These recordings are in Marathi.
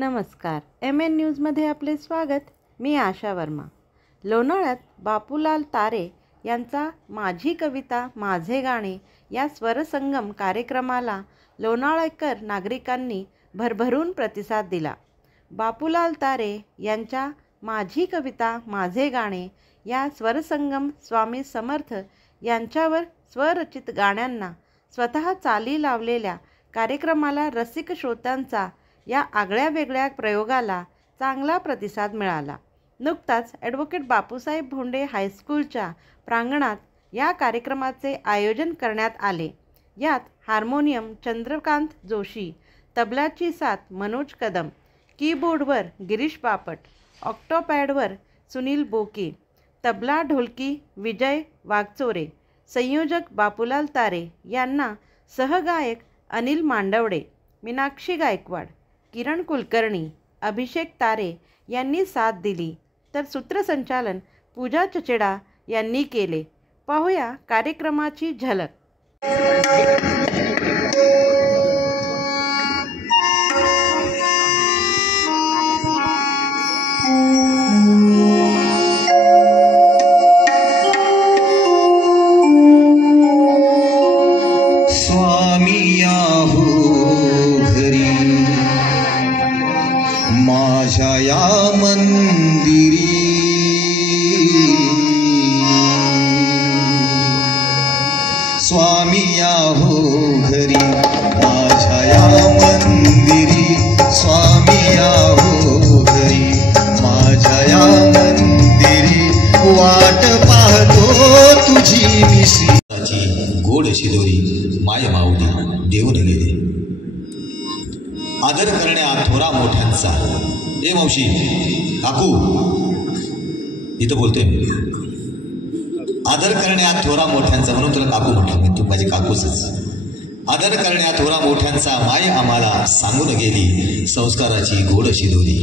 नमस्कार, MN न्यूजमध्ये आपले स्वागत। मी आशा वर्मा। लोणावळ्यात बापूलाल तारे यांचा माझी कविता माझे गाणे या स्वरसंगम कार्यक्रमाला लोणावळेकर नागरिकांनी भरभरून प्रतिसाद दिला। बापूलाल तारे यांच्या माझी कविता माझे गाणे या स्वरसंगम स्वामी समर्थ यांच्यावर स्वरचित गाण्यांना स्वतः चाली लावलेल्या कार्यक्रमाला रसिक श्रोत्यांचा या आगळ्या वेगळ्या प्रयोगाला चांगला प्रतिसाद मिळाला। नुकताच ॲडव्होकेट बापूसाहेब भोंडे हायस्कूलच्या प्रांगणात या कार्यक्रमाचे आयोजन करण्यात आले। यात हार्मोनियम चंद्रकांत जोशी, तबलाची साथ मनोज कदम, कीबोर्डवर गिरीश बापट, ऑक्टोपॅडवर सुनील बोके, तबला ढोलकी विजय वाघचोरे, संयोजक बापूलाल तारे यांना सहगायक अनिल मांडवडे, मीनाक्षी गायकवाड, किरण कुलकर्णी, अभिषेक तारे यांनी साथ दिली, तर सूत्रसंचालन पूजा चचेडा यांनी केले। पाहूया कार्यक्रमाची झलक। माझ्या या मंदिरी स्वामी या हो घरी, माझ्या या मंदिरी स्वामी या हो घरी, माझ्या या मंदिरी वाट पाहतो तुझी मिशी गोड शिदोरी माय माऊली देऊन गेले। आदर करण्या थोरा मोठ्यांचा, ए मावशी काकू इथं बोलतोय मी, आदर करण्या थोरा मोठ्यांचा म्हणून तुला काकू म्हटलं मी, तू माझी काकूसच। आदर करण्या थोरा मोठ्यांचा माय आम्हाला सांगून गेली, संस्काराची गोड शिदोरी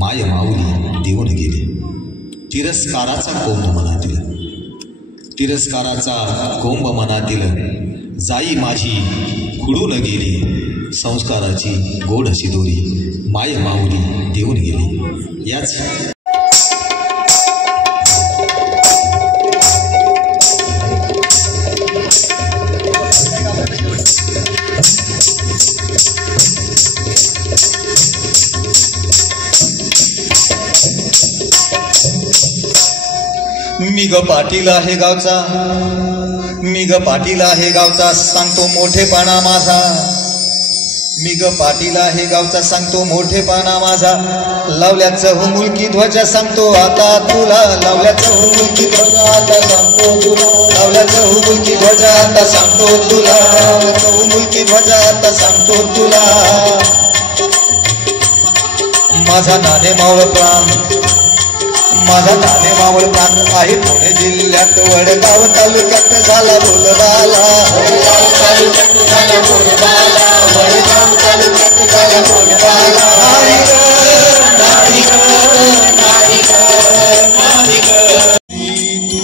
माय माऊली देऊन गेली। तिरस्काराचा कोंब मनातील, तिरस्काराचा कोंब मनातील जाई माझी खुडून गेली, संस्काराची गोड शिदोरी माय माऊली देऊन गेली। याच मी ग पाटील आहे गावचा, मी ग पाटील आहे गावचा, सांगतो मोठेपणा माझा। मी ग पाटील आहे गावचा, सांगतो मोठेपणा माझा। लावल्याचं हो मुलकी ध्वजा सांगतो आता तुला, लावल्याचं हो मुलकी ध्वजा आता सांगतो तुला, लावल्याचं हो मुलकी ध्वजा आता सांगतो तुला, लावल्याचं हो मुलकी ध्वजा आता सांगतो तुला। माझा नाणे मावळ प्राण, माझा नाणे मावळ प्राण आहे पुणे जिल्ह्यात वडगाव तालुक्यात झाला बोलबाला, वडगाव तालुक्यात झाला बोलबाला, वडगाव तालुक्यात झाला बोलबाला। नारी ग नारी ग नारी ग नारी ग, तू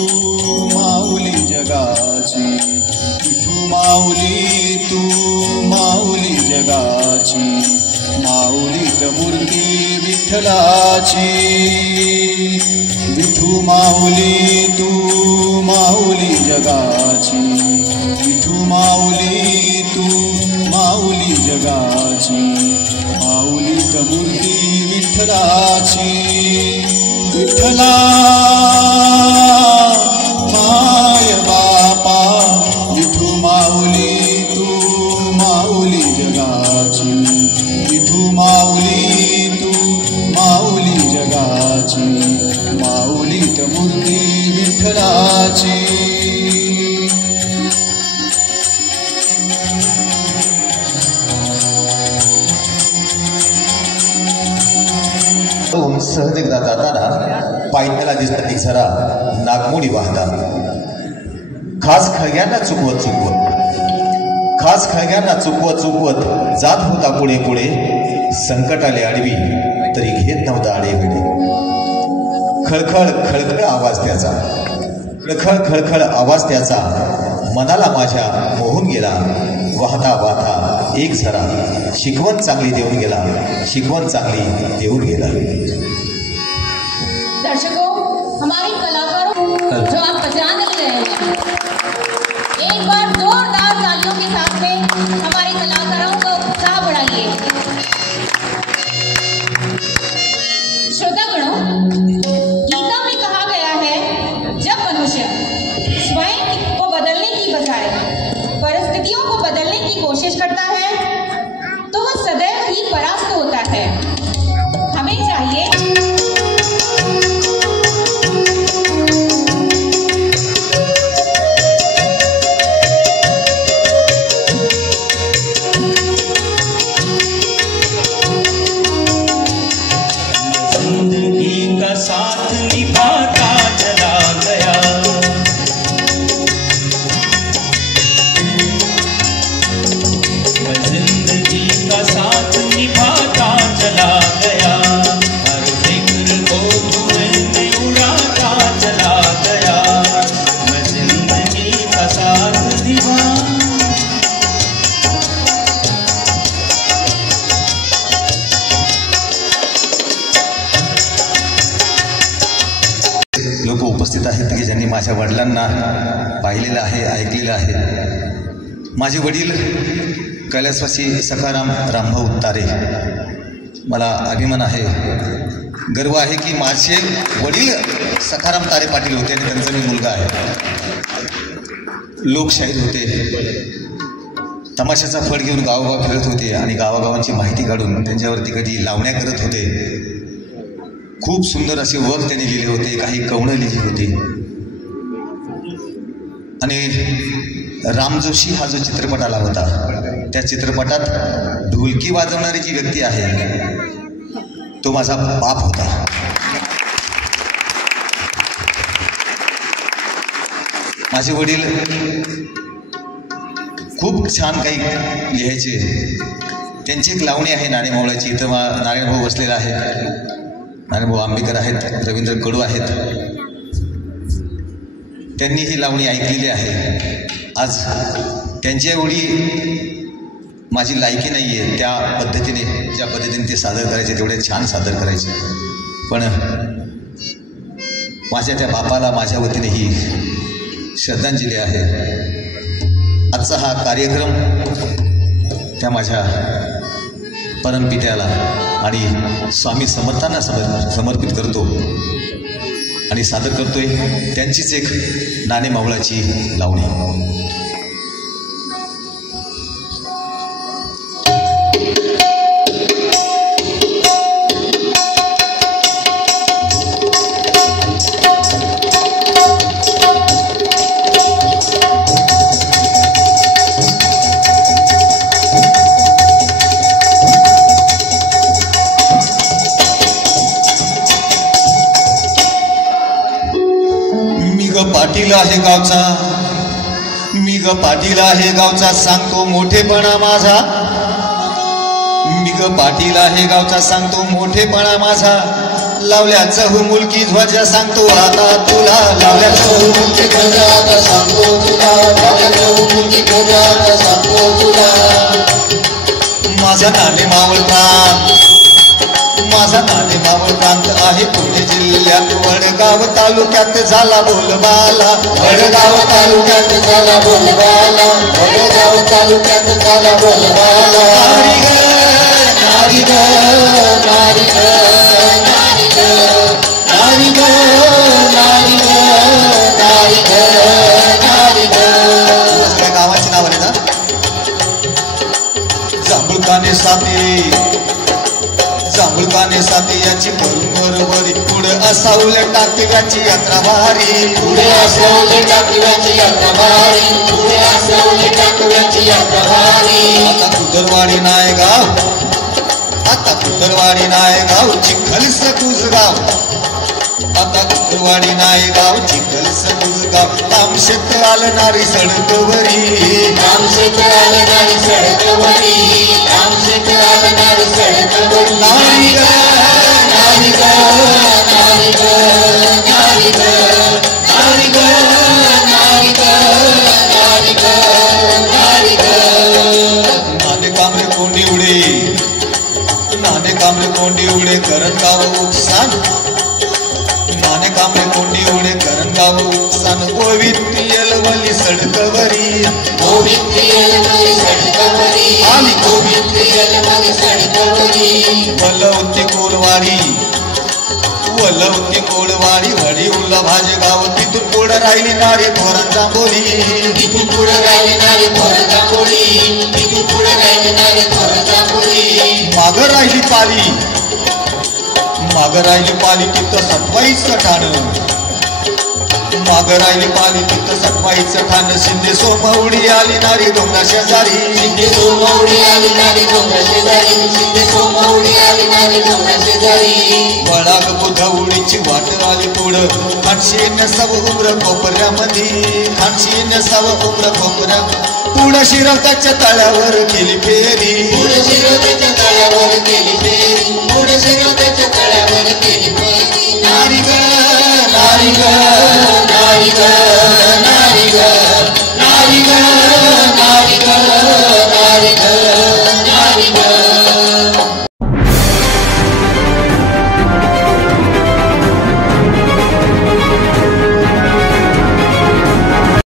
माऊली जगाची, तू माऊली, तू माऊली जगाची, माऊलीत मूर्ती विठ्ठलाची। विठू माऊली, तू माऊली जगाची, विठू माऊली, तू माऊली जगाची, माऊलीत मूर्ती विठ्ठलाची। विठ्ठला माय बापा, विठू माऊली, तू माऊली जगाची, विठू माऊली, तू माऊली जगाची, माऊलीत मूर्ती विठ्ठलाची। सहज एकदा जाताना पायथ्याला दिसतात एक झरा नागमोडी वाहता, खास खळग्यांना चुकवत चुकवत, खास खळग्यांना चुकवत चुकवत जात होता पुढे पुढे, संकट आले आडवी तरी घेत नव्हता आडेवेडे। खळखळ खळखळ आवाज त्याचा, खळखळ खळखळ आवाज त्याचा, मनाला माझ्या मोहून गेला वाहता वाहता एक झरा शिकवण चांगली देऊन गेला, शिकवण चांगली देऊन गेला। दर्शकों, हमारे कलाकारों जो आप बजा नहीं रहे हैं, एक बार जोरदार तालियों के साथ में हमारे कलाकारों का उत्साह बढ़ाइए। श्रोतागणों, गीता में कहा गया है, जब मनुष्य स्वयं को बदलने की बजाय परिस्थितियों को बदलने की कोशिश करता है तो वह सदैव ही परास्त होता है। हमें चाहिए साथ निभाता चला गया, मैं जिंदगी का साथ निभाता चला गया, हर फिक्र को धुएं में उड़ाता चला गया, मैं जिंदगी का साथ निभा। लोक उपस्थित आहेत की ज्यांनी माझ्या वडिलांना पाहिलेलं आहे, ऐकलेलं आहे। माझे वडील कैलासवासी सखाराम रामभाऊ तारे, मला अभिमान आहे, गर्व आहे की माझे वडील सखाराम तारे पाटील होते आणि त्यांचा मी मुलगा आहे। लोकशाहीर होते, तमाशाचा फड घेऊन गावोगाव फिरत होते आणि गावागावांची माहिती काढून त्यांच्यावरती कधी लावण्या करत होते। खूप सुंदर असे वर्क त्यांनी लिहिले होते, काही कवणं लिहिली होती। आणि राम जोशी हा जो चित्रपट आला होता, त्या चित्रपटात ढोलकी वाजवणारी जी व्यक्ती आहे तो माझा बाप होता। माझे वडील खूप छान काही लिहायचे। त्यांची एक लावणी आहे नाणेमावळ्याची, इथं नारायणभाऊ बसलेला आहे, नारायणभाऊ आंबेकर आहेत, रवींद्र कडू आहेत, त्यांनी ही लावणी ऐकलेली आहे। आज त्यांच्या एवढी माझी लायकी नाही आहे त्या पद्धतीने, ज्या पद्धतीने ते सादर करायचे तेवढे छान सादर करायचे, पण माझ्या त्या बापाला माझ्या वतीने ही श्रद्धांजली आहे। आजचा हा कार्यक्रम त्या माझ्या परमपित्याला आणि स्वामी समर्थांना समर्पित करतो आणि सादर करतोय त्यांचीच एक नाणेमावळाची लावणी। पाटील आहे गावचा, मी ग पाटील आहे गावचा, सांगतो मोठेपणा माझा, मी ग पाटील आहे गावचा, सांगतो मोठेपणा माझा, लावल्या चहू मुलकी ध्वजा सांगतो आता तुला, लावल्या चहू मुलकी ध्वजा आता सांगतो तुला, लावल्या चहू मुलकी ध्वजा आता सांगतो तुला। माझा नाणे मावळ प्रांत, माझा नाणे मावळ प्रांत आहे पुणे जिल्ह्यात, वडगाव तालुक्यात झाला बोलबाला, वडगाव तालुक्यात झाला बोलबाला, वडगाव तालुक्यात झाला बोलबाला। नारी ग नारी ग नारी ग नारी ग नारी ग नारी ग नारी ग नारी ग। गावाची नाव आहे ना, जांभूळकाने साथी, जांभूळकाने साथी याची भरून बरोबरी, पुढे असावल्या टाकव्याची यात्रा भारी, पुढे असावल्या टाकव्याची यात्रा भारी, पुढे असावल्या टाकव्याची यात्रा भारी। आता कुदरवाडी नायगाव, आता कुदरवाडी नायगाव, चिखल सकुजगाव, आता कुदरवाडी नायगाव, चिखल सकुजगाव, तामशेत आलणारी सडकवरी, तामशेत आलणारी सडकवरी, तामशेत आलणारी सडकवरी। नारी ग नारी ग नारी ग नारी ग नारी ग नारी ग नारी ग नारी ग। उडे नाणे कांबळे कोंडी उडे करत गाव उपसान नाणे कांबळे कोंडी उडे करत गाव उपसान गोविंदीयल वली सडकवरी आली वलवती कोळवाडी वडी उल्ला भाजे गाव तिथून पुढे राहिली नारी थोरांचा बोली माग राहिली पाली तिथं सटवाईचं ठाण माग राहिली पाली तिथं सटवाईचं ठाण शिंदे सोमवडी आली नारी डोंगरा शेजारी वळाग बुधवडीची वाट आली पुढं खानशी नसाव उमर कोपऱ्यामध्ये खानशी नसाव उमर कोपऱ्या पुढं शिरवताच्या तळ्यावर केली फेरी नारी ग नारी ग नारी ग